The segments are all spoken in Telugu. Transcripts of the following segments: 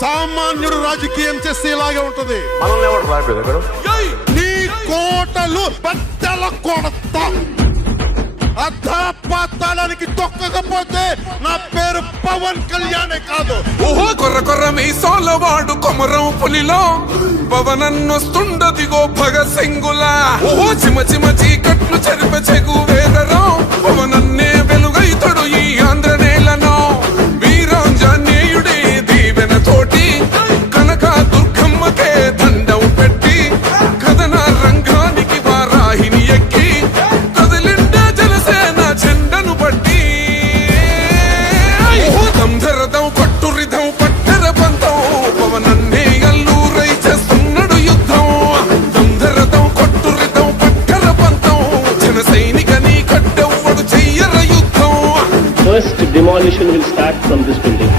సామాన్యుడు రాజకీయం చేస్తే ఇలాగే ఉంటది. మనల్ని ఎవరు రాలేదు నీ కోటలు బద్దల కొడతా. అధాపాతాళానికి తొక్కకపోతే నా పేరు పవన్ కళ్యాణే కాదు. ఓహో కొర్ర కొర్ర మీసాల వాడు కొమరం పులిలో పవనన్నొస్తుండదిగో భగత్ సింగులా. ఓహో చిమ చిమ చీకట్లు చెరిప చెగు వేదరో పవనన్నే వెలుగైతడు ఈ ఆంధ్ర నేలను. వీరాంజనేయుడి దీవెన తోటి కనక దుర్గమ్మకే దండం పెట్టి కథన రంగానికి వారాహిని ఎక్కి కదిలిండే జనసేన జెండను బట్టి. దంధరదం కొట్టురిదం పట్టర పంతం పవనన్నే అల్లూరై చేస్తున్నాడు యుద్ధం. దంధరదం కొట్టురిదం పట్టర పంతం జన సైనిక నీ కట్టెవ్వడు చెయ్యర యుద్ధం. First demolition will start from this building.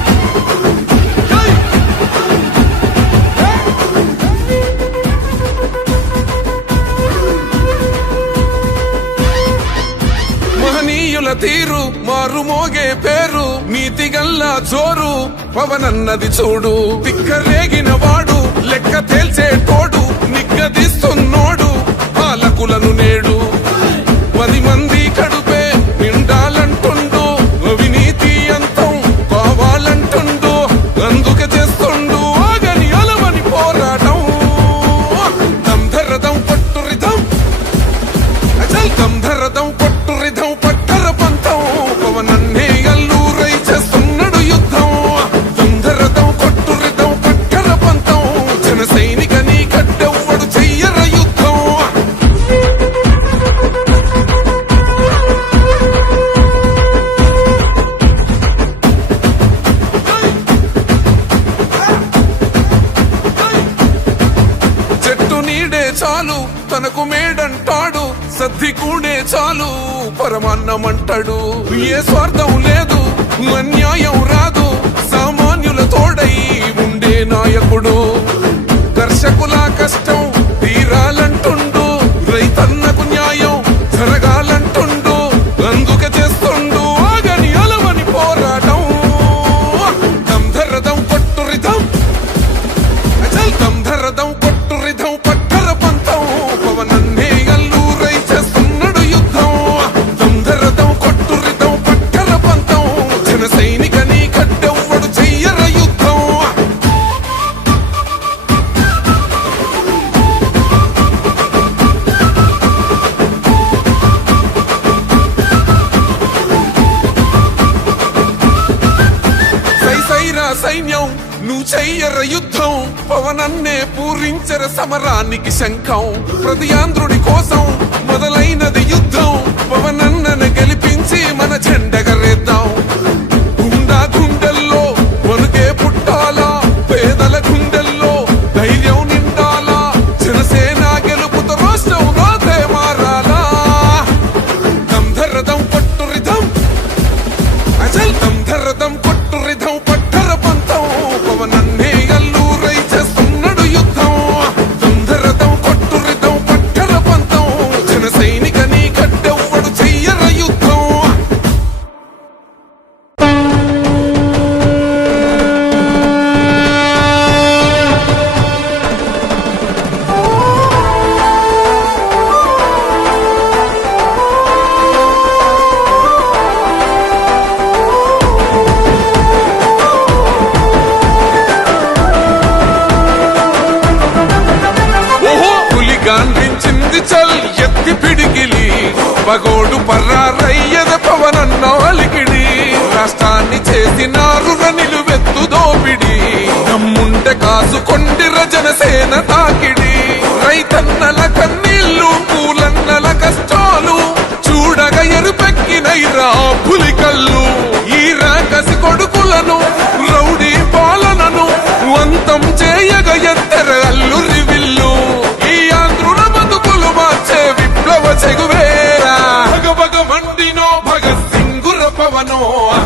మహనీయుల తీరు మారుమోగే పేరు నీతిగల్లా జోరు పవనన్నది చూడు. తిక్కరేగిన వాడు లెక్క తేల్చేటోడు నిగ్గదిస్తున్నోడు పాలకులను నేడు. 10 మంది కడుపే నిండాలంటుండు అవినీతి అంతం కావాలంటుండు. అందుకే చేస్తుండు ఆగని అలమని పోరాటం. దంధరదం కొట్టురిదం అచల్ దంధరదం కొట్టురిదం పట్టర పంతం పవనన్నే అల్లూరై చేస్తున్నాడు యుద్ధం. దంధరదం కొట్టురిదం పట్టర పంతం జన సైనిక నీ కట్టెవ్వడు చెయ్యర యుద్ధం. చెట్టు నీడే చాలు తనకు మేడంటాడు సద్ది కూడే చాలు పరమాన్నమంటాడు. ఏ స్వార్థం లేదు అన్యాయం రాదు సామాన్యుల తోడై ఉండే నాయకుడు. దర్శకుల కష్టం తీరాలంటుండు రైతన్నకు న్యాయం జరగాలంటుండు. అందుకే చేస్తుండు ఆగని అలవని పోరాటం. దంధరదం కొట్టురిదం అచల్ దంధరదం కొట్టురిదం పట్టర పంతం పవనన్నే అల్లూరై చేస్తున్నాడు యుద్ధం. దంధరదం కొట్టురిదం పట్టర పంతం జన సైనిక నీ కట్టెవ్వడు చెయ్యర యుద్ధం. సైసైరా సైన్యం నువ్వు చెయ్యర యుద్ధం. పవనన్నే పూరించర సమరానికి శంఖం. ప్రతి ఆంధ్రుడి కోసం మొదలైనది యుద్ధం. పవనన్నను గెలిపించి మన జెండగరేద్దాం. గుండా గుండెల్లో వణుకే పుట్టాలా పేదల గుండెల్లో ధైర్యం నిండాలా. జనసేన గెలుపుతో రాష్ట్రం రాతే మారాలా. దంధరదం కొట్టురిదం అచల్ దంధరదం కొట్టురిదం పట్టర పంతం పవనన్నే అల్లూరై చేస్తున్నాడు యుద్ధం. దంధరదం కొట్టురిదం పట్టర పంతం జన సైనిక నీ కట్టెవ్వడు చెయ్యర యుద్ధం. గాంధించింది చల్ ఎత్తి పిడిగిలి పగోడు పర్రారయ్యద పవనన్నాలికిడి. రాష్ట్రాన్ని చేసినారు నిలువెత్తు దోపిడి దమ్ముంటే కాసుకొండిర జనసేన తాకిడి. రైతన్నల కన్నీళ్లు పూలన్నల కష్టాలు చూడగా ఎరుపెక్కినైరా పులికల్లు. ఈ రాకసి కొడుకులను రౌడీ పాలనను అంతం చేయగ ఎత్తర అల్లురి విల్లు. ఈ ఆంధ్రుల బతుకులు మార్చే విప్లవ చెగువేరా. భగభగ మండినో భగత్ సింగుర పవనో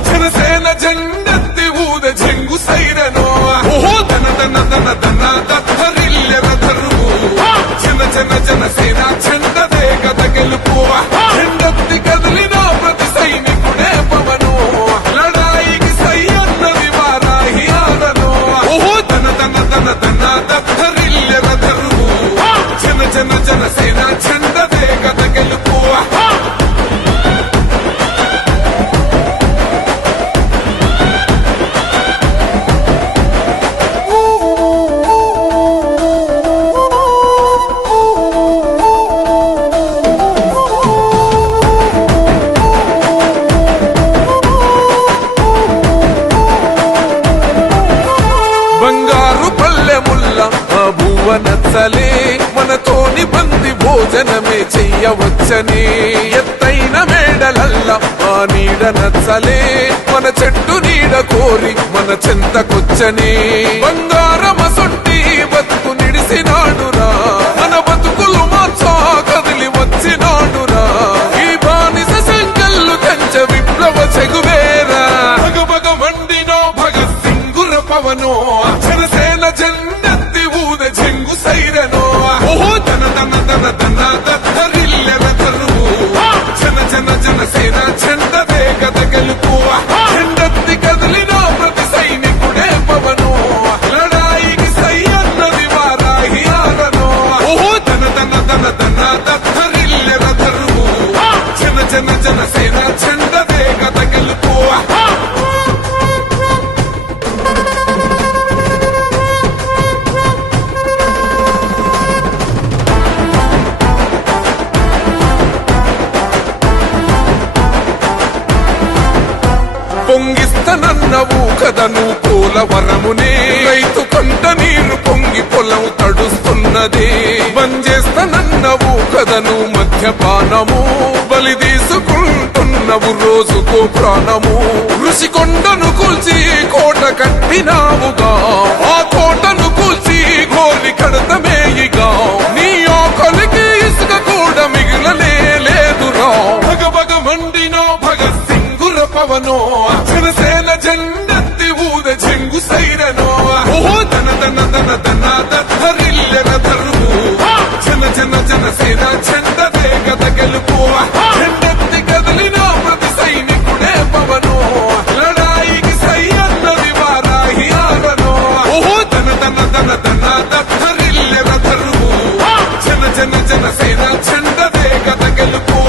జనసేన జెండెత్తి ఊద జంగు సైరనో. ఓహో దన దన దన దన దత్తరిల్లెర ధరువు జన జన జనసేన జెండదే గద గెలుపు. నచ్చలే మనతోని బంది భోజనమే చెయ్యవచ్చని ఎత్తైన మేడలల్ల ఆ నీడ నచ్చలే మన చెట్టు నీడ కోరి మన చెంతకొచ్చని బంగారమసొంటి బతుకు నిడిసినాడురా మన బతుకులు మార్చా కదిలి వచ్చినాడురా ఈ బానిస సంకల్లు కంచె విప్లవ చెగువేరా భగభగ మండినో భగత్ సింగుర పవనో జనసేన జెండెత్తి ఊద చెంగు సైరనో ఓహో ధన ధన ధన ధన దద్దరిల్లెర తరువు జన జన జనసేన జెండదే గద గెలుపు జెండెత్తి కదిలిన ప్రతి సైనికుడే పవను లడాయికి సై అన్నది వారాహి ఆరనో ఓహో ధన ధన ధన ధన దద్దరిల్లెర తరువు జన జన జనసేన జెండదే గద గెలుపు పొంగిస్తనన్నవు కదను పోలవరమునే రైతు కంట నీరు పొంగి పొలం తడుస్తున్నది బంజేస్తనన్నవు కదను మద్యపానము బలి తీసుకుంటున్నవు రోజుకో ప్రాణము ఋషి కొండను కూల్చి కోట కట్టినావుగా ఆ కోటను కూల్చి గోరి కడతమేయిగా నీ ఆకలికి ఇసుక కూడా మిగిలనే లేదురా భగభగ మండినో భగత్ సింగుర పవనో జనసేన జెండెత్తి ఊద చెంగు సైరనో ఓహో ధన ధన ధన ధన దద్దరిల్లెర తరువు జన జన జనసేన జెండదే గద గెలుపు జెండెత్తి కదిలిన ప్రతి సైనికుడే పవను లడాయికి సై అన్నది వారాహి ఆరనో ఓహో ధన ధన ధన ధన దద్దరిల్లెర తరువు జన జన జనసేన జెండదే గద గెలుపు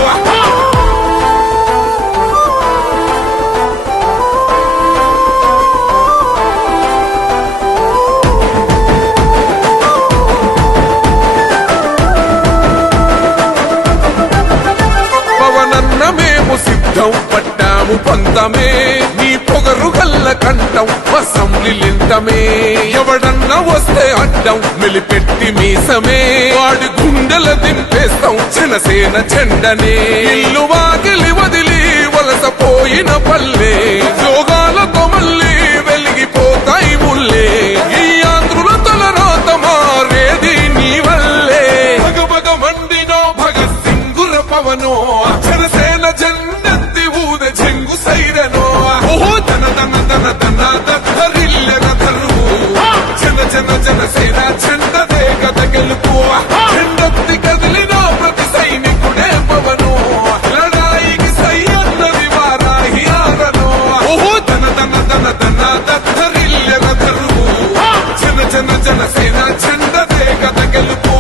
పవనన్నమేము సిద్ధం పట్టాము పంతమే నీ పొగరు గల్ల కంఠం అసెంబ్లీలింటమే ఎవడన్న వస్తే అడ్డం మెలిపెట్టి మీసమే వాడి గుండెల దింపేస్తాం జనసేన చెండనే ఇల్లు వాకిలి వదిలి వలసపోయిన పల్లె యోగాలతో మళ్ళీ వెలిగిపోతాయి ముల్లే ఈ ఆంధ్రుల తలరాత మారేది నీ వల్లే భగభగ మండినో భగత్ సింగుర పవనో జనసేన జెండెత్తి ఊద చెంగు సైరనో ఓహో ధన ధన ధన ధన దద్దరిల్లెర తరువు జన జన జనసేన జెండదే గద గెలుపు జెండెత్తి కదిలిన ప్రతి సైనికుడే పవను లడాయికి సై అన్నది వారాహి ఆరనో ఓహో ధన ధన ధన ధన దద్దరిల్లెర తరువు జన జన జనసేన జెండదే గద గెలుపు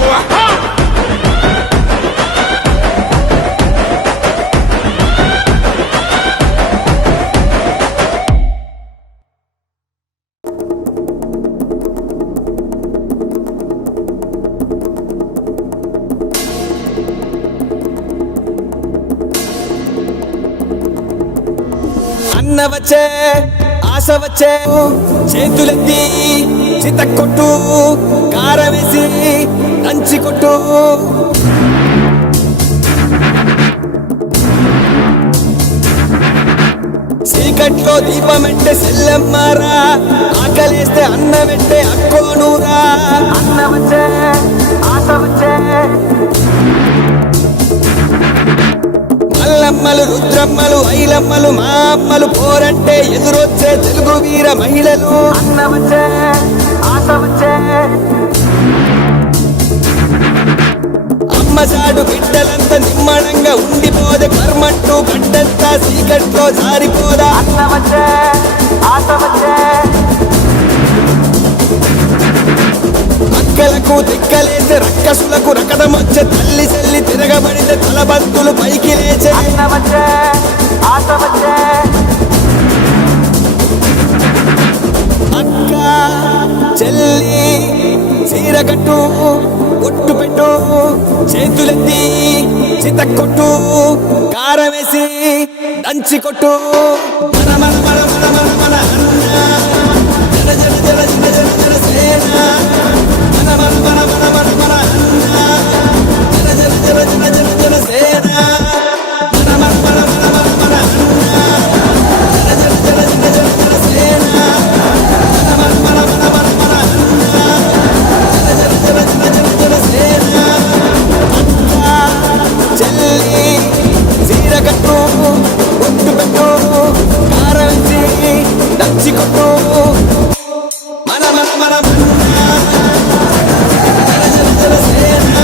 అన్న వచ్చే ఆశ వచ్చే చేతులెత్తి చితక్కొట్టు కారవేసి దంచి కొట్టు చీకట్లో దీపమంటే సెల్లమ్మారా ఆకలేస్తే అన్నమెట్టే అక్కోనూరా అన్న వచ్చే ఆశ వచ్చే మల్లమ్మలు రుద్రమ్మలు ఐలమ్మలు మా అమ్మలు పోరంటే ఎదురొచ్చే తెలుగు వీర మహిళలు అన్న వచ్చే ఆశ వచ్చే అమ్మ చాడు బిడ్డలంతా నిమ్మడంగా ఉండిపోదే కర్మంటూ గడ్డంతా చీకట్లో జారిపోదా అన్న వచ్చే ఆశ వచ్చే అక్కలకు దిక్కలేసే రక్కసులకు రకదమొచ్చే తల్లి చెల్లి తిరగబడితే తలబంతులు పైకి లేచే అన్న వచ్చే ఆశ వచ్చే అక్క చెల్లి చీరగట్టు ఒట్టు పెట్టు చేతులెత్తి చితక్కొట్టు కారవేసి దంచి కొట్టు మన మన మన మన మన మన అన్న జన జన జన జన జన జన సేన మన మన మన మన మన మన మన మన జనసేన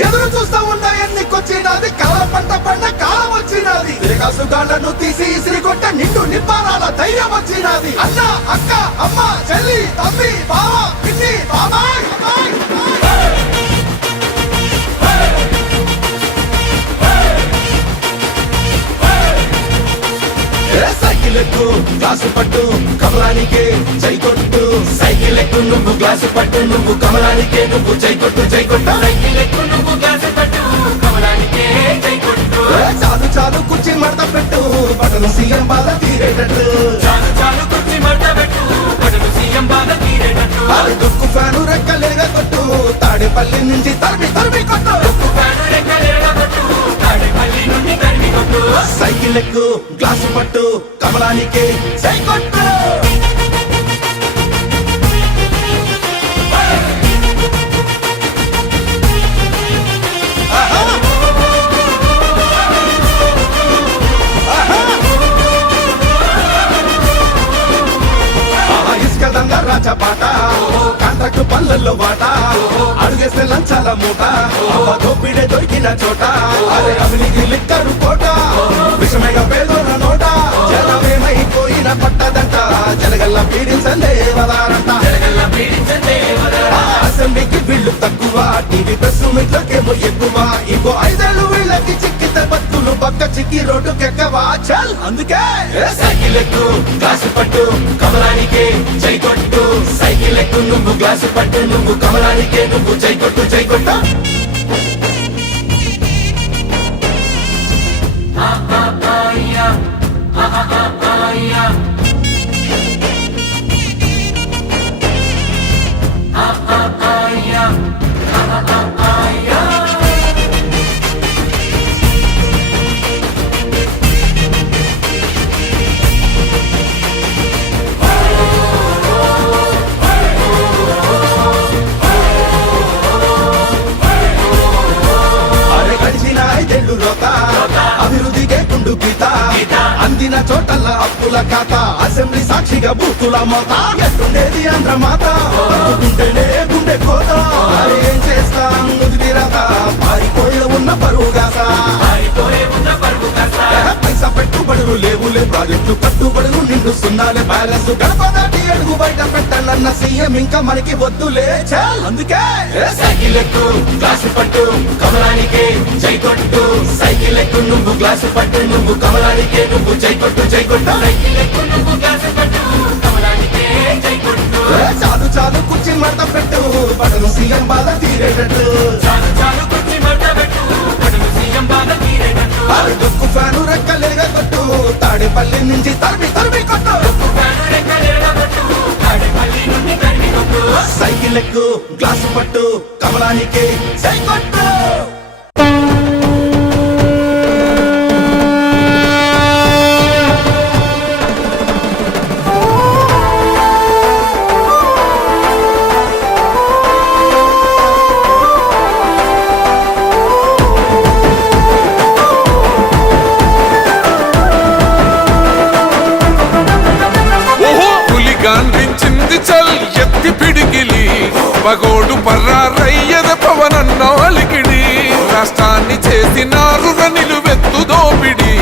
ఎదురు చూస్తా ఉన్న ఎన్నికొచ్చినది కాల పంట పడిన కాలం వచ్చినది తిరగాసుగాళ్లను తీసి ఇసిరి కొట్ట నిండు నిప్పారాల ధైర్యం వచ్చినది అన్న అక్క అమ్మ చెల్లి తమ్మి బావ పిన్ని బాబాయ్ సైకిల్ ఎక్కు గ్లాసు పట్టు కమలానికే జై కొట్టు సైకిల్ ఎక్కు నువ్వు గ్లాసు పట్టు నువ్వు కమలానికే నువ్వు జై కొట్టు జై కొట్టు సైకిల్ ఎక్కు నువ్వు గ్లాసు పట్టు కమలానికే జై కొట్టు చాలు చాలు కుర్చీ మడత పెట్టు బటను సీఎం బాధ తీరేటట్టు చాలు చాలు కుర్చీ మడత పెట్టు బటను సీఎం బాధ తీరేటట్టు అది దుక్కు ఫ్యాను రెక్కలేగ కొట్టు తాడేపల్లి నుంచి తరిమి తరిమి కొట్టు దుక్కు ఫ్యాను రెక్కలేగ కొట్టు తాడేపల్లి నుండి తరిమి కొట్టు సైకిల్ ఎక్కు గ్లాసు పట్టు కమలానికే జై కొట్టు రాజపాట కాంట్రాక్ట్ పనులలో వాట అడుగేస్తే లంచాల మూట దోపిడే దొరికిన చోట అరే అవినీతి లిక్కరు కోట విషమేగా పేదోళ్ళ నోట జనమేమైపోయిన పట్టదంట జనగల్ల పీడించలే వదారంట అసెంబ్లీకి వీళ్ళు తక్కువ టీవీ ప్రెస్ మీట్లకేమో ఎక్కువ ఇంకో 5 ఏళ్ళు వీళ్ళకి చిక్కితే బతుకులు పక్క చిక్కి రోడ్డుకెక్కవా చల్ అందుకే సైకిల్ ఎక్కు గ్లాసు పట్టు కమలానికే జై కొట్టు సైకిల్ ఎక్కు నువ్వు గ్లాసు పట్టు నువ్వు కమలానికే నువ్వు జై కొట్టు జై కొట్టు అభివృద్ధికే కుండు గీత అందిన చోటల్ల అప్పుల ఖాతా అసెంబ్లీ సాక్షిగా బూతుల మోత ఎట్టుండేది ఆంధ్ర మాత బతుకుంటేనే గుండె కోత ఏం చేస్తాం ముదిరి రాత పారిపోయే ఉన్న పరువుగాస పైసా పెట్టుబడులు లేవులే ప్రాజెక్టులు కట్టుబడులు నిండు సున్నాలే బ్యాలెన్స్ గడప దాటి అడుగు బయట పెట్టాలన్న సీఎం ఇంకా మనకి వద్దులే చల్ అందుకే సైకిల్ ఎక్కు గ్లాసు పట్టు కమలానికే జై కొట్టు సైకిల్ ఎక్కు నువ్వు గ్లాసు పట్టు నువ్వు కమలానికే నువ్వు జై కొట్టు జై కొట్టు సైకిల్ ఎక్కు నువ్వు గ్లాసు పట్టు కమలానికే జై కొట్టు చాలు చాలు కుర్చీ మడత పెట్టు బటను సీఎం బాధ తీరేటట్టు చాలు చాలు కుర్చీ మడత పెట్టు బటను సీఎం బాధ తీరేటట్టు అది దుక్కు ఫ్యాను రెక్కలేగ కొట్టు తాడేపల్లి నుంచి తరిమి తరిమి కొట్టు దుక్కు ఫ్యాను రెక్కలేగ కొట్టు తాడేపల్లి నుండి తరిమి కొట్టు సైకిల్ ఎక్కు గ్లాసు పట్టు కమలానికే జై కొట్టు గాంధించింది చల్ ఎత్తి పిడికిలి పగోడు పర్రారయ్యద పవనన్న అలికిడి రాష్ట్రాన్ని చేసినారు నిలువెత్తు దోపిడి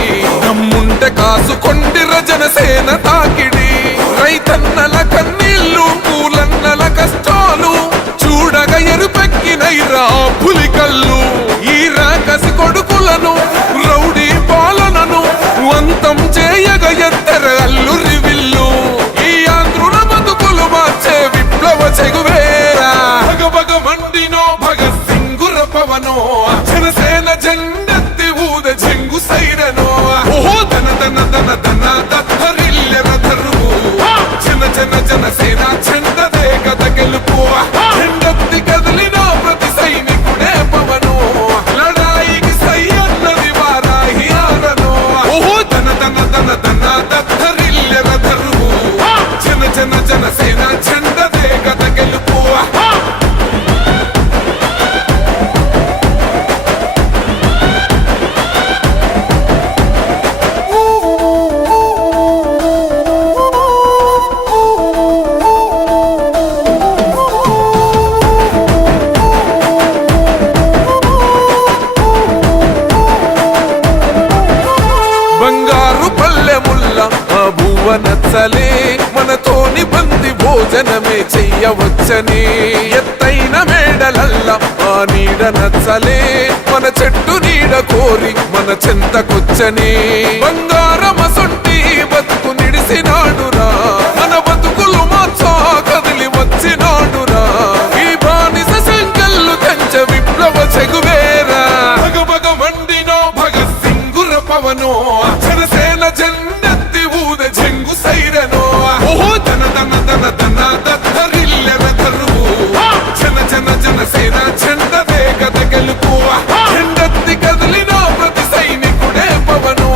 దమ్ముంటే కాసుకొండిర జనసేన తాకిడి రైతన్నల కన్నీళ్లు పూలన్నల కష్టాలు చూడగ ఎరుపెక్కినైరా పులికల్లు ఈ రాకసి కొడుకులను రౌడీ పాలనను అంతం చేయగ ఎత్తర అల్లు రివిల్లు చెగువేరా భగ భగ మండినో భగత్ సింగుర పవనో జనసేన జెండెత్తి ఊద చెంగు సైరనో ఓహో దన దన దన దన దత్తరిల్లె విలువ నచ్చలే మనతోని బంది భోజనమే చెయ్యవచ్చని ఎత్తైన మేడలల్ల ఆ నీడ నచ్చలే మన చెట్టు నీడ కోరి మన చెంతకొచ్చని బంగారమసొంటి బతుకు నిడిసినాడురా మన బతుకులు మార్చా కదిలి వచ్చినాడురా ఈ బానిస సంకల్లు కంచ విప్లవ చెగువేరా భగభగ మండినో భగత్ సింగుర పవనో జనసేన జెండెత్తి ఊద జంగు సైరనో ఓహో దన దన దన దన దద్దరిల్లెన దరువు జన జన జనసేన జెండదే గద గెలుపు జెండెత్తి కదిలినో ప్రతి సైనికుడే పవనో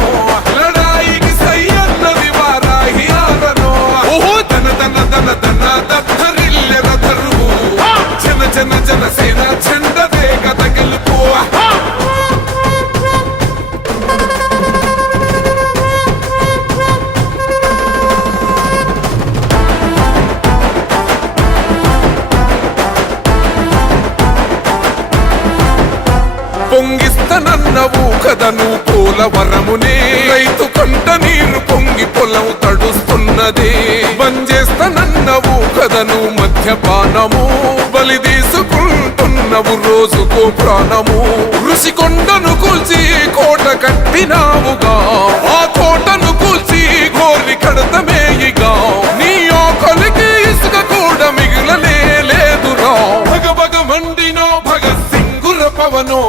లడాయికి సై అన్నది వారాహి ఆరనో ఓహో దన దన దన దన దద్దరిల్లెన దరువు జన జన జనసేన జెండదే గద గెలుపు పొంగిస్తనన్నవు కదను పోలవరమునే రైతు కంట నీరు పొంగి పొలం తడుస్తున్నది బంజేస్తనన్నవు కదను మద్యపానము బలి తీసుకుంటున్నవు రోజుకో ప్రాణము ఋషికొండను కూల్చి కోట కట్టినావుగా ఆ కోటను కూల్చి గోరి కడతమేయిగా నీ ఆకలికి ఇసుక కూడా మిగిలనే లేదురా భగభగ మండినో భగత్ సింగుర పవనో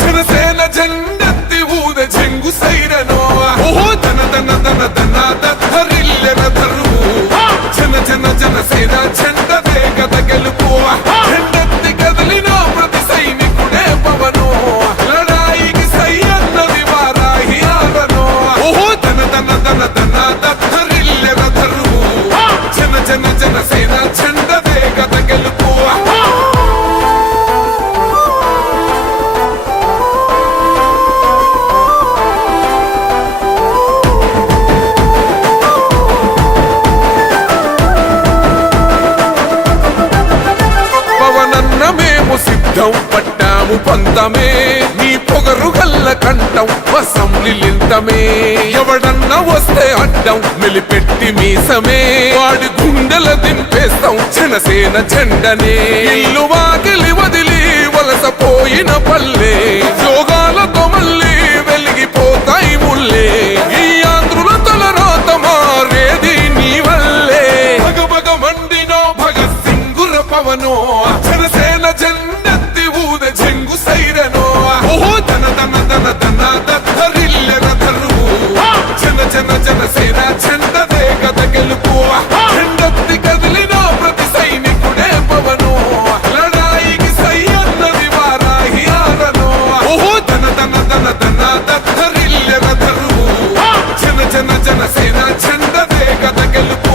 జనసేన జెండెత్తి ఊద జంగు సైరనో ఓహో దన దన దన దన దద్దరిల్లెన దరువు జన జన జనసేన జెండదే గద గెలుపు జెండెత్తి కదిలినో ప్రతి సైనికుడే పవనో లడాయికి సై అన్నది వారాహి ఆరనో ఓహో దన దన దన దన దద్దరిల్లెన దరువు జన జన జనసేన జెండదే గద గెలుపు పవనన్న మేము సిద్ధం పట్టాము పంతమే నీ పొగరు గల్ల కంఠం వసం నిలింతమే ఎవడన్న వస్తే అడ్డం మెలిపెట్టి మీసమే వాడి గుండెల దింపేస్తాం జనసేన జెండనే ఇల్లు వాకిలి వదిలి వలసపోయిన పల్లె యోగాలతో మళ్ళీ వెలిగిపోతాయి ముల్లే ఈ ఆంధ్రుల తలరాత మారేది నీ వల్లే భగభగ మండినో భగత్ సింగుర పవనో జనసేన జెండెత్తి ఊద జంగు సైరనో ఓహో దన దన దన దన దద్దరిల్లెన దరువు జన జన జనసేన జెండదే గద గెలుపు జెండెత్తి కదిలినో ప్రతి సైనికుడే పవనో లడాయికి సై అన్నది వారాహి ఆరనో ఓహో దన దన దన దన దద్దరిల్లెన దరువు జన జన జనసేన జెండదే గద గెలుపు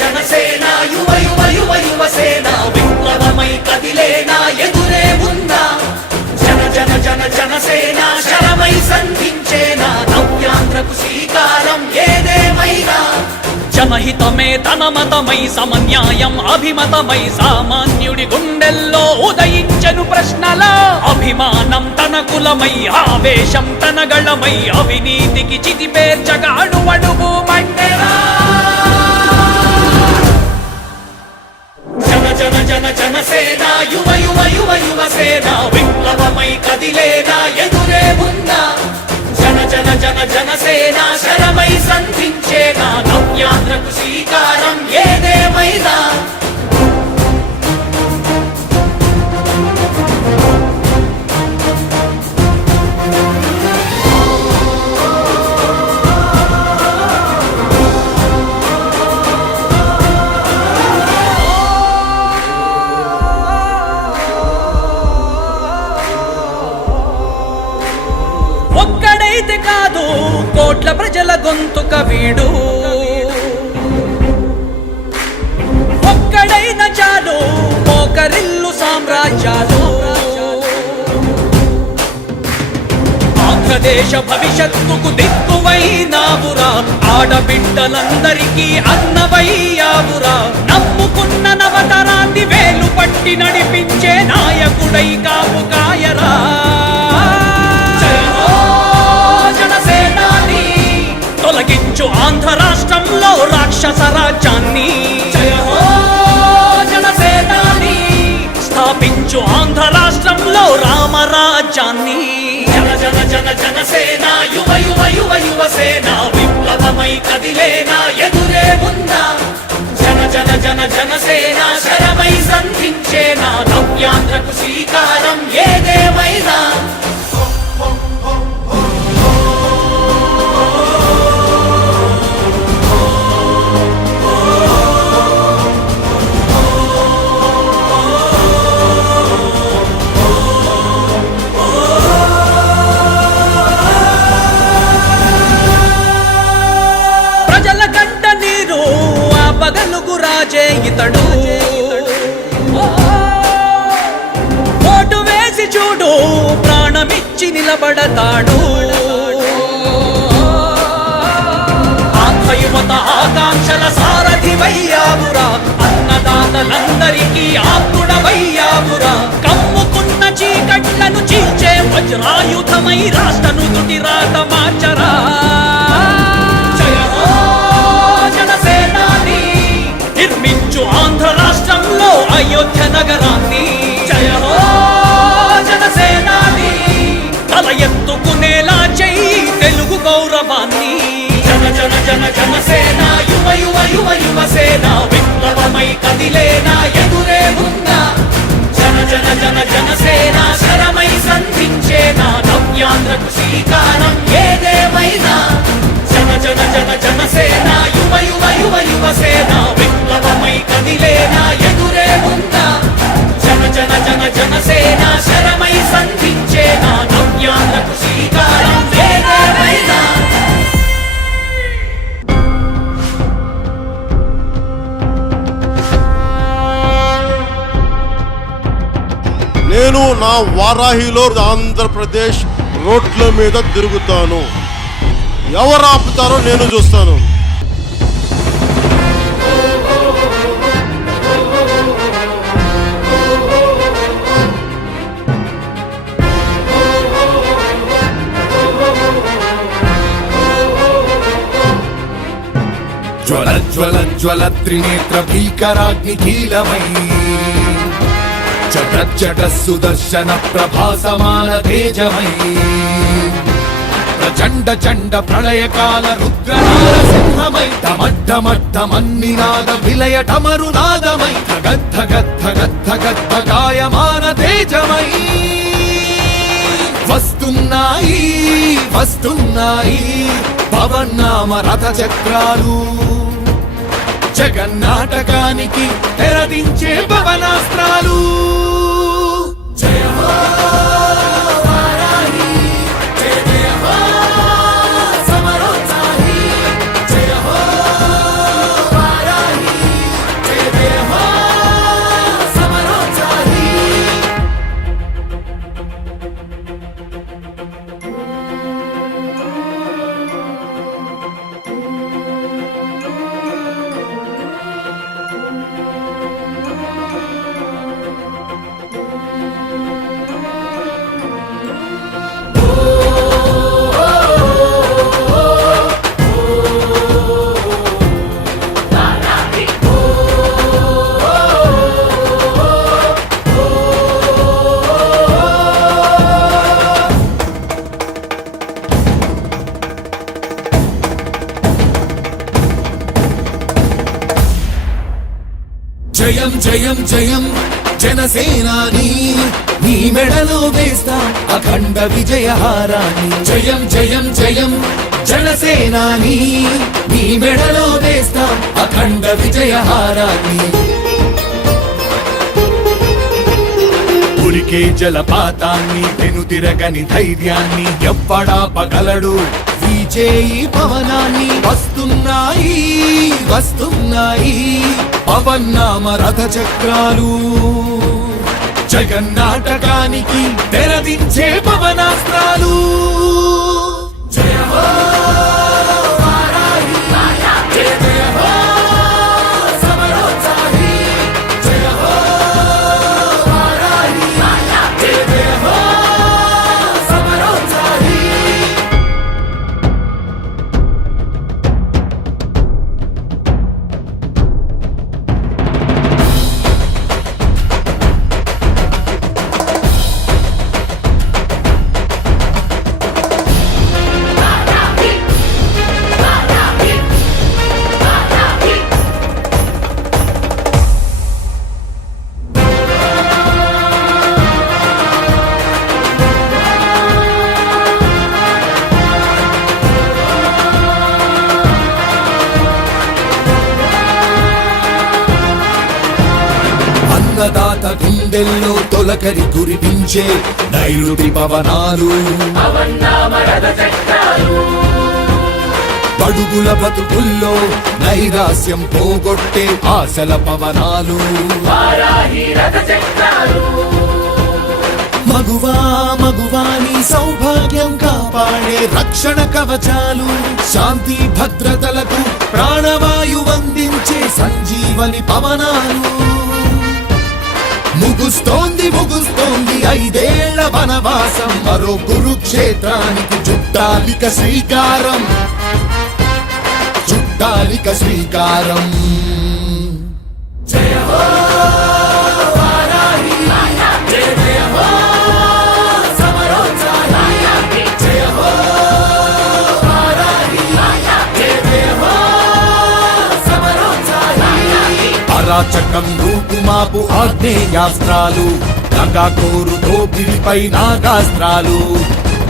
జనసేన యువ యువ యువ యువసేన విప్లవమై కదిలేనా ఎదురే ఉందా జన జన జన జనసేన శరమై సంధించేనా నవ్యాంధ్రకు శ్రీకారం ఏదేమైనా జనహితమే తన మతమై సమన్యాయం అభిమతమై సామాన్యుడి గుండెల్లో ఉదయించెను ప్రశ్నల అభిమానం తన కులమై ఆవేశం తన గళమై అవినీతికి చితిపేర్చగా అణువణువు మండెరా జన జన జన జనసేన యువ యువ యువ యువసేన విప్లవమై కదిలేనా ఎదురే ఉందా జన జన జన జనసేన శరమై సంధించేనా నవ్యాంధ్రకు శ్రీకారం ఏదేమైనా వీడు ఒక్కడైన చాలు మోకరిల్లు సామ్రాజ్యాలు ఆంధ్రదేశ భవిష్యత్తుకు దిక్కువైనావురా ఆడబిడ్డలందరికీ అన్నవయ్యావురా నమ్ముకున్న నవతరాన్ని వేలు పట్టి నడిపించే నాయకుడై కాపు కాయరా జనసేనాని తొలగించు ఆంధ్ర రాష్ట్రంలో రాక్షస రాజ్యాన్ని జనసేనాని స్థాపించు ఆంధ్ర రాష్ట్రంలో రామరాజ్యాన్ని జన జన జన జనసేన యువ యువ యువ యువసేన విప్లవమై కదిలేనా ఎదురే ఉందా జన జన జన జనసేన శరమై సంధించేనా నవ్యాంధ్రకు శ్రీకారం ఏదేమైనా పగలుగు రాజే ఇతడు ఓటు వేసి చూడు ప్రాణమిచ్చి నిలబడతాడు ఆత్మయువత ఆకాంక్షల సారథివయ్యావురా అన్నదాతలందరికీ ఆత్ముడవయ్యావురా కమ్ముకున్న చీకట్లను చీల్చే వజ్రాయుధమై రాష్ట్రను తుటి రాత మార్చరా నిర్మించు ఆంధ్ర రాష్ట్రంలో అయోధ్య నగరాన్ని జయ హో జనసేనాని తల ఎత్తుకునేలా చెయ్యి తెలుగు గౌరవాన్ని జన జన జన జనసేన యువ యువ యువ యువసేన విప్లవమై కదిలేనా ఎదురే ఉందా జన జన జన జనసేన శరమై సంధించేనా నవ్యాంధ్రకు శ్రీకారం ఏదేమైనా జన జన జన జనసేన యువ యువ యువ యువసేన విప్లవమై కదిలేనా ఎదురే ఉందా జన జన జన జనసేన శరమై సంధించేనా నవ్యాంధ్రకు శ్రీకారం ఏదేమైనా నేను నా వారాహిలో ఆంధ్రప్రదేశ్ రోడ్ల మీద తిరుగుతాను. ఎవరు ఆపుతారో నేను చూస్తాను. జ్వల జ్వల జ్వల త్రినేత్ర భీకరాగ్ని కీలమై జట జట సుదర్శన ప్రభాసమాన తేజమై ప్రచండ చండ ప్రళయకాల రుద్రనాద సింహమై డమడ్డమడ్డమన్నినాద విలయ డమరునాదమై గద్ద గద్ద గద్ద గద్ద గాయమాన తేజమై వస్తున్నాయి వస్తున్నాయి పవన్నామ రథ చక్రాలు జగన్నాటకానికి తెరదించే పవనాస్త్రాలు జయ హో వారాహి జయ జయ హో సమరోత్సాహి జయ హో వారాహి జయ జయ హో సమరోత్సాహి జయం జయం జయం జనసేనాని నీ మెడలో వేస్తా అఖండ విజయహారాన్ని జయం జయం జయం జనసేనాని నీ మెడలో వేస్తా అఖండ విజయహారాన్ని ఉరికే జలపాతాన్ని వెనుతిరగని ధైర్యాన్ని ఎవ్వడాపగలడు విజయీ పవనాన్ని వస్తున్నాయి వస్తున్నాయి పవన్నామ రథ చక్రాలు జగన్నాటకానికి తెరదించే పవనాస్త్రాలు జయ హో వారాహి, జయ జయ హో సమరోత్సాహి, జయ హో వారాహి, జయ జయ హో సమరోత్సాహి. అన్నదాత గుండెల్లో తొలకరి కురిపించే నైరుతి పవనాలు పడుగుల బతుకుల్లో నైరాస్యం పోగొట్టే ఆశల పవనాలు మగువా మగువాని సౌభాగ్యం కాపాడే రక్షణ కవచాలు శాంతి భద్రతలకు ప్రాణవాయు అందించే సంజీవని పవనాలు ముగుస్తోంది ముగుస్తోంది 5 ఏళ్ల వనవాసం మరో కురుక్షేత్రానికి చుట్టాలిక శ్రీకారం చుట్టాలిక శ్రీకారం జయ హో వారాహి, జయ జయ హో సమరోత్సాహి, జయ హో వారాహి, జయ జయ హో సమరోత్సాహి. అరాచకం రూపుమాపు ఆగ్నేయాస్త్రాలు నగాకోరు దోపిడిపై నాగాస్త్రాలు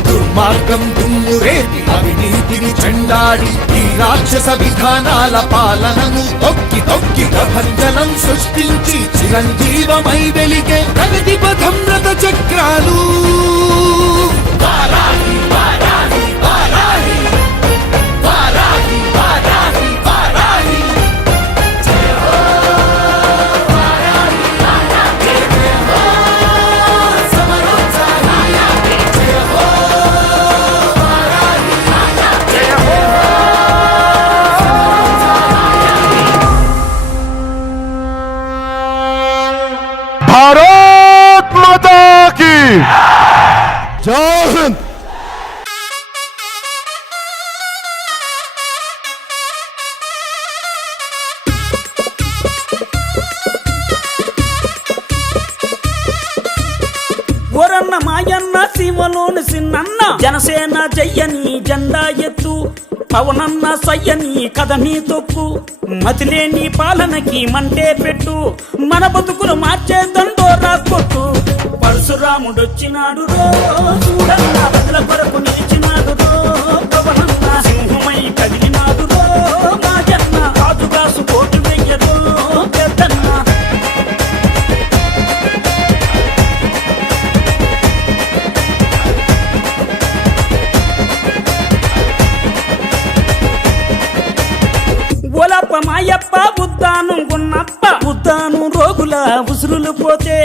దుర్మార్గం దుమ్మురేపి అవినీతిని చెండాడి ఈ రాక్షస విధానాల పాలనను తొక్కి తొక్కి ప్రభంజనం సృష్టించి చిరంజీవమై వెలిగే ప్రగతి పథం రథ చక్రాలు వారాహి వారాహి వారాహి వారాహి వారాహి వారాహి జయ హో వారాహి, జయ జయ హో సమరోత్సాహి, జయ హో వారాహి, జయ హో భారత్ మాతా కీ జై హింద్. ఓరన్న మాయన్న సీమలోని సిన్నన్న జనసేన జయ్యని జెండా ఎత్తు పవనన్న సయ్యని కథని తొక్కు మతిలేని పాలనకి మంటే పెట్టు మన బతుకులు మార్చే దండోరా కొట్టు పరశురాముడొచ్చినాడు రో చూడన్న బదుల కొరకు నిలిచినాడు రో పవనన్న సింహమై కదిలినాడు రో మాజన్న రాజుగాసు కోటు వెయ్యరో పెద్దన్న ఒలప్ప మాయప్ప ఉద్దానం గున్నప్ప ఉద్దానం రోగుల ఉసురులు పోతే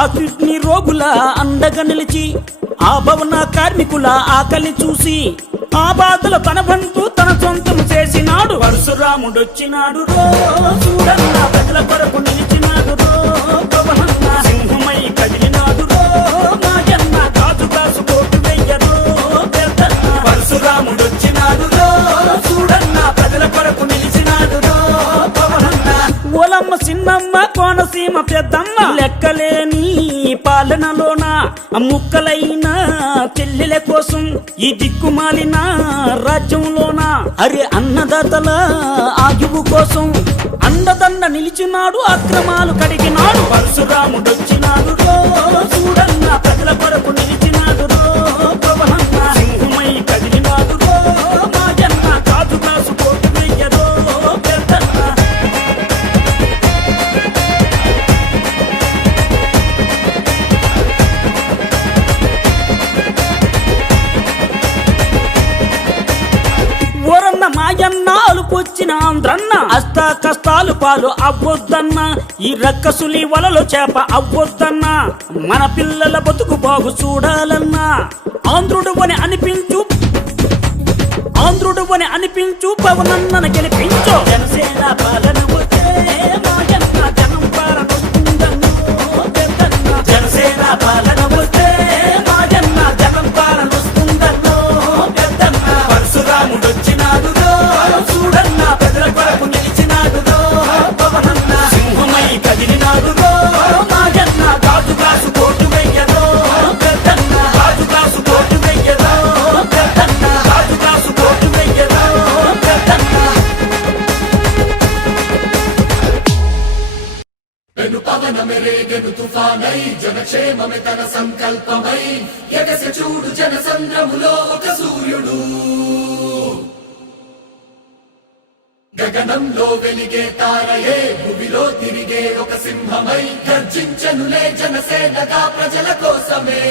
ఆ కిడ్నీ రోగుల అండగా నిలిచి ఆ భవన కార్మికుల ఆకలి చూసి ఆ బాధలు తన బంధు తన సొంతం చేసినాడు పరశురాముడొచ్చినాడు రో చూడన్న ప్రజల కొరకు నిలిచినాడు రో పవనన్న సింహమై కదిలినాడు రో మాజన్న కాసు కాసు కోటు వెయ్యరో పెద్దన్న పరశురాముడొచ్చినాడు రో చూడన్న ప్రజల కొరకు నిలిచినాడు రో పవనన్న ఓలమ్మ చిన్నమ్మ కోనసీమ పెద్దమ్మ లెక్కలేని పాలనలోన ముక్కలైన చెల్లెల కోసం ఈ దిక్కుమాలిన రాజ్యంలోన అరే అన్నదాతల ఆయువు కోసం అండదండ నిలిచినాడు అక్రమాలు కడిగినాడు పరశురాముడొచ్చినాడు రో చూడన్న ప్రజల కొరకు నిలిచినాడు రో పవనన్న సింహమై కదిలినాడు రో మాజన్న కాదు కాసు కోటు వెయ్యరో పెద్దన్న పాలు అవ్వొద్దన్నా, ఈ రక్కసులి వలలో చేప అవ్వొద్దన్నా, మన పిల్లల బతుకు బాగు చూడాలన్నా ఆంధ్రుడు అని అనిపించు పవనన్నను గెలిపించు. జనసేన పాలన వస్తే మాయన్న జనం పాలన వస్తుందన్నో పెద్దన్న. జనసేన పాలన వస్తే మాయన్న జనం పాలన వస్తుందన్నో పెద్దన్న. పరశురాముడొచ్చినాడురో చూడన్న, ప్రజల కొరకు నిలిచినాడురో పవనన్న. సింహమై కదిలినాడురో మాయన్న, గాజు గ్లాసు కోటు వెయ్యరో పెద్దన్న. గాజు గ్లాసు కోటు వెయ్యరో పెద్దన్న. గాజు గ్లాసు కోటు వెయ్యరో పెద్దన్న. పెను పవనమే రేగెను తుఫానై, జనక్షేమమే తన సంకల్పమై, ఎగస చూడు జనసంద్రములో ఒక సూర్యుడు. గగనంలో వెలిగే తారయే, భూమిలో తిరిగే ఒక సింహమై, గర్జించనులే జనసేనగా ప్రజల కోసమే.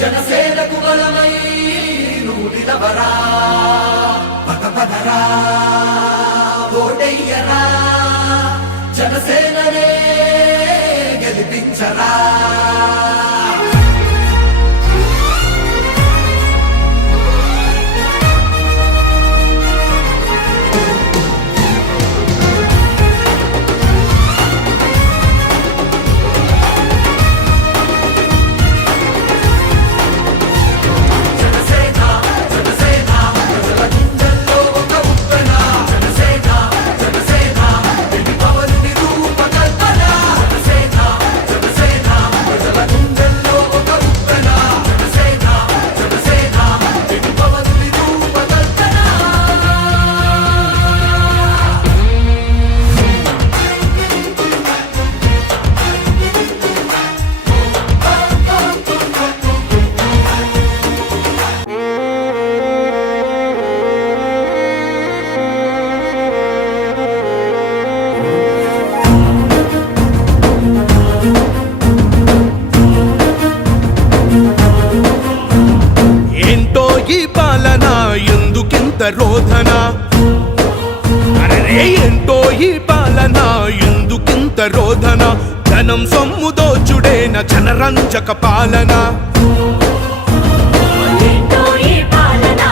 జనసేనకు బలమై నువ్వు నిలవరా, పదపదరా ఓటెయ్యరా, జనసేననే గెలిపించరా. రూప అరే ఏంటో ఈ పాలన ఎందుకింత రోదన జనం సొమ్ము దోచుడేన జనరంజక పాలన ఏంటో ఈ పాలన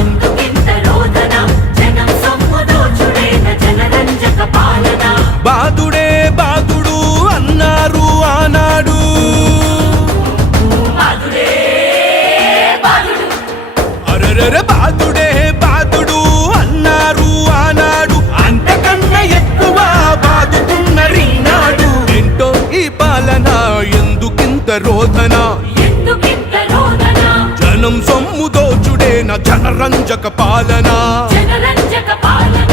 ఎందుకింత రోదన జనం సొమ్ము దోచుడేన జనరంజక పాలన బాదుడే బాదుడు అన్నారు ఆనాడు బాదుడే బాదుడు అరెరెరె బాదుడే బాదుడు అన్నారు ఆనాడు అంతకన్నా ఎక్కువ బాదుతున్నరీనాడు ఏంటో ఈ పాలన ఎందుకింత రోదన ఎందుకింత రోదన జనం సొమ్ము దోచుడేన జనరంజక పాలన జనరంజక పాలన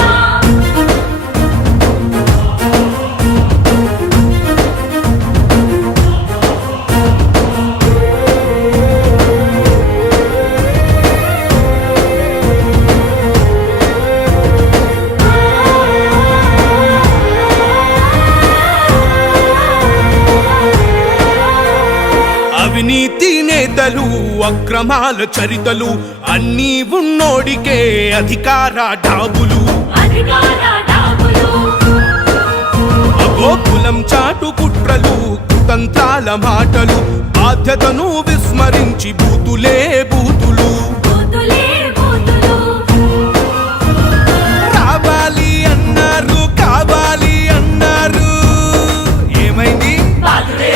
అవినీతి నేతలు అక్రమాల చరితలు అన్నీ ఉన్నోడికే అధికార డాబులు అధికార డాబులు అగో కులం చాటు కుట్రలు కుతంత్రాల మాటలు బాధ్యతను విస్మరించి బూతులే బూతులు బూతులే బూతులు రావాలి అన్నారు కావాలి అన్నారు ఏమైంది బాదుడే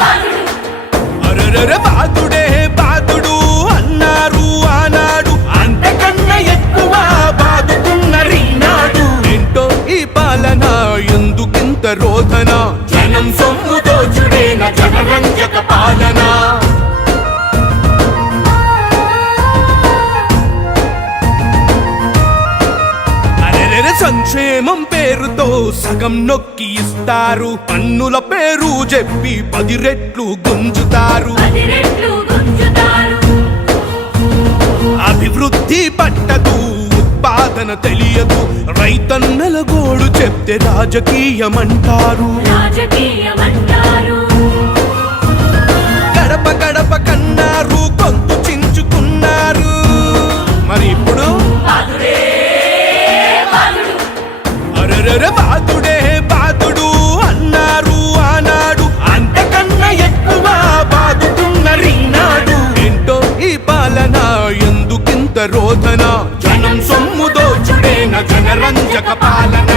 బాదుడు అరెరెరె బాదుడే బాదుడు అన్నారు ఆనాడు అంతకన్నా ఎక్కువ బాదుతున్నరీనాడు ఏంటో ఈ పాలన ఎందుకింత రోదన జనం సొమ్ము దోచుడేన జనరంజక పాలన అరెరెరె సంక్షేమం పేరుతో సగం నొక్కి ఇస్తారు పన్నుల పేరు చెప్పి 10 రెట్లు గుంజుతారు 10 రెట్లు గుంజుతారు అభివృద్ధి పట్టదు ఉత్పాదన తెలియదు రైతన్నల గోడు చెప్తే రాజకీయమంటారు రాజకీయమంటారు గడప గడప కన్నారు గొంతు చించుకున్నారు మరి ఇప్పుడు బాదుడే బాదుడు అరెరెరె బాదుడే బాదుడు అన్నారు ఆనాడు అంతకన్నా ఎక్కువ బాదుతున్నరీనాడు ఏంటో ఈ పాలన ఎందుకింత రోదన జనం సొమ్ము దోచుడేన జనరంజక పాలన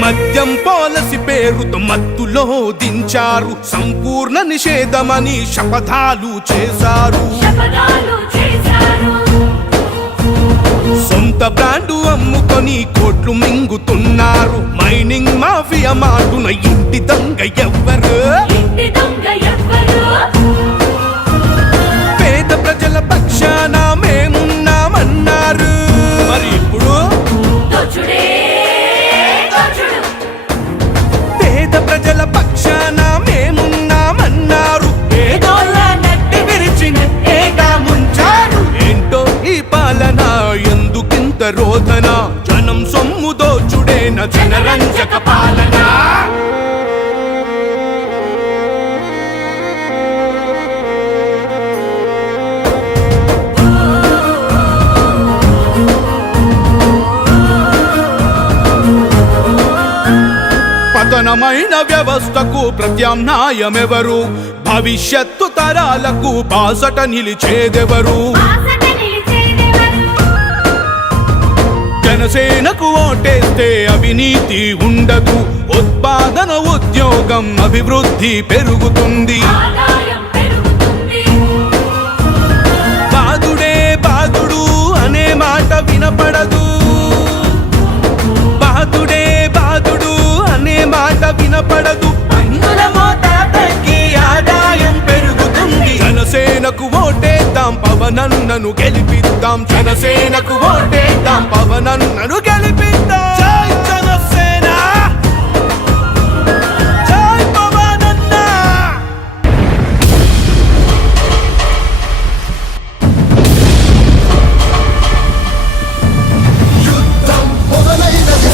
మద్యం పాలసీ పేరుతో మత్తులో దించారు సంపూర్ణ నిషేధమని శపథాలు చేశారు శపథాలు చేశారు సొంత బ్రాండు అమ్ముకొని కోట్లు మింగుతున్నారు మైనింగ్ మాఫియా మాటున ఇంటి దొంగ ఎవ్వరు ఇంటి దొంగ ఎవ్వరు పేద ప్రజల పక్షాన మేమున్నామన్నారు మరి ఇప్పుడు దోచుడే దోచుడు పేద ప్రజల పక్షాన మేమున్నామన్నారు పేదోళ్ళ నట్టి విరిచినట్టేగా ముంచారు ఏంటో ఈ పాలన ఎందుకింత రోదన జనం సొమ్ము దోచుడేన జనరంజక పాలన పతనమైన వ్యవస్థకు ప్రత్యామ్నాయమెవరు భవిష్యత్తు తరాలకు బాసట నిలిచేదెవరు ఆసట నిలిచేదెవరు జనసేనకు ఓటేస్తే అవినీతి ఉండదు ఉత్పాదన ఉద్యోగం అభివృద్ధి పెరుగుతుంది ఆదాయం పెరుగుతుంది బాదుడే బాదుడు అనే మాట వినపడదు బాదుడే బాదుడు అనే మాట వినపడదు పన్నుల మోత తగ్గి ఆదాయం పెరుగుతుంది జనసేనకు ఓటేద్దాం పవనన్నను గెలిపిద్దాం జనసేనకు ఓటేద్దాం పవనన్నను గెలిపిద్దాం జై జనసేన జై పవనన్న యుద్ధం మొదలైనది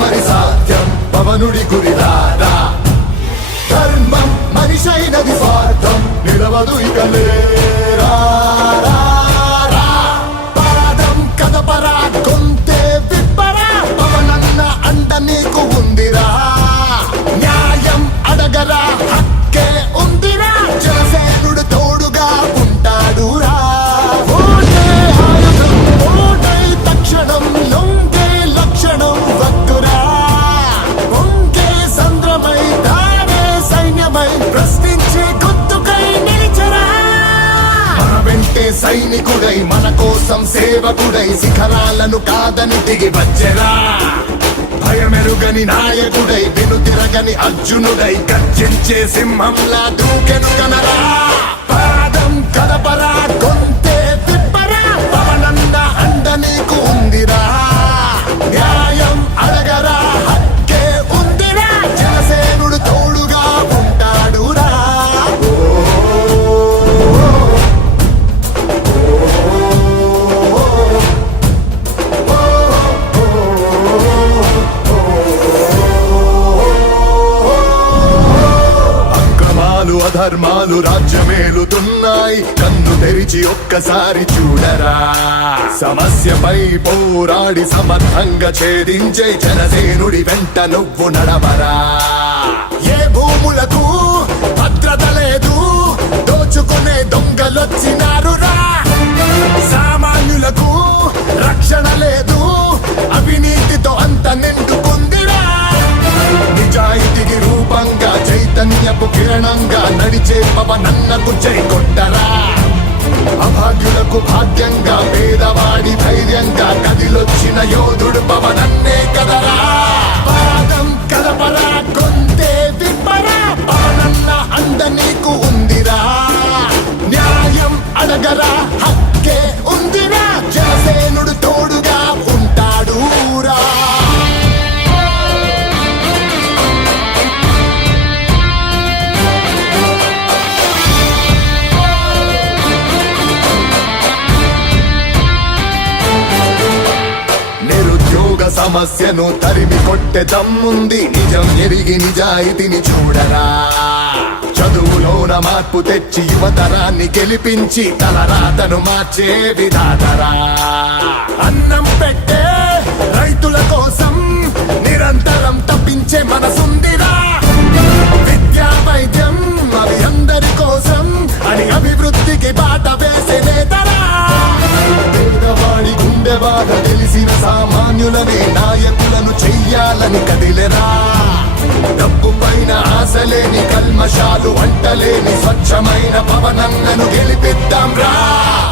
మరి సాధ్యం పవనుడి గురిరారా ధర్మం మనిషైనది స్వార్థం నిలవదు ఇక లేరా పాదం కదపరా గొంతే విప్పరా పవనన్న అండ నీకు ఉందిరా న్యాయం అడగరా హక్కే ఉందిరా జనసేనుడు తోడుగా ఉంటాడురా ఓటే ఆయుధం ఓటే తక్షణం లొంగే లక్షణం వక్కురా పొంగే సంద్రమై దాడే సైన్యమై ప్రశ్నించే గొంతుకై నిలిచరా మన వెంటే సైనికుడై మన కోసం సేవకుడై శిఖరాలను కాదని దిగి వచ్చెరా భయమెరుగని నాయకుడై వెనుతిరగని అర్జునుడై గర్జించే సింహంలా దూకెను కనరా పాదం కదపరా గొంతే విప్పరా పవనన్న అండ నీకు ఉందిరా న్యాయం అడగరా హక్కే ఉందిరా జనసేనుడు తోడుగా ఉంటాడురా అక్రమాలు అధర్మాలు రాజ్యమేలుతున్నాయి కన్ను తెరిచి ఒక్కసారి చూడరా సమస్యపై పోరాడి సమర్థంగా ఛేదించే జనసేనుడి వెంట నువ్వు నడవరా ఏ భూములకు భద్రత లేదు దోచుకునే దొంగలొచ్చినారురా సామాన్యులకు రక్షణ లేదు అవినీతితో అంత నిండుకుందిరా నిజాయితీకి రూపంగా చైతన్యపు కిరణంగా నడిచే పవనన్నకు జై కొట్టరా అభాగ్యులకు భాగ్యంగా పేదవాడి ధైర్యంగా కదిలొచ్చిన యోధుడు పవనన్నే కదరా పాదం కదపరా గొంతే విప్పరా పవనన్న అండ నీకు ఉందిరా న్యాయం అడగరా హక్కే ఉందిరా జనసేనుడు తోడుగా ఉంటాడురా నిరుద్యోగ సమస్యను తరిమి కొట్టే దమ్ముంది నిజం ఎరిగి నిజాయితీని చూడరా చదువులోన మార్పు తెచ్చి యువతరాన్ని గెలిపించి తలరాతను మార్చే విధాతరా అన్నం పెట్టే రైతుల కోసం నిరంతరం తప్పించే మనసుందిరా విద్యా వైద్యం అవి అందరి కోసం అని అభివృద్ధికి బాట వేసే నేతరా పేదవాడి గుండె బాధ తెలిసిన సామాన్యులనే నాయకులను చెయ్యాలని కదిలెరా డబ్బు పైన ఆశలేని కల్మషాలు అంటలేని స్వచ్ఛమైన పవనన్నను గెలిపిద్దాం రా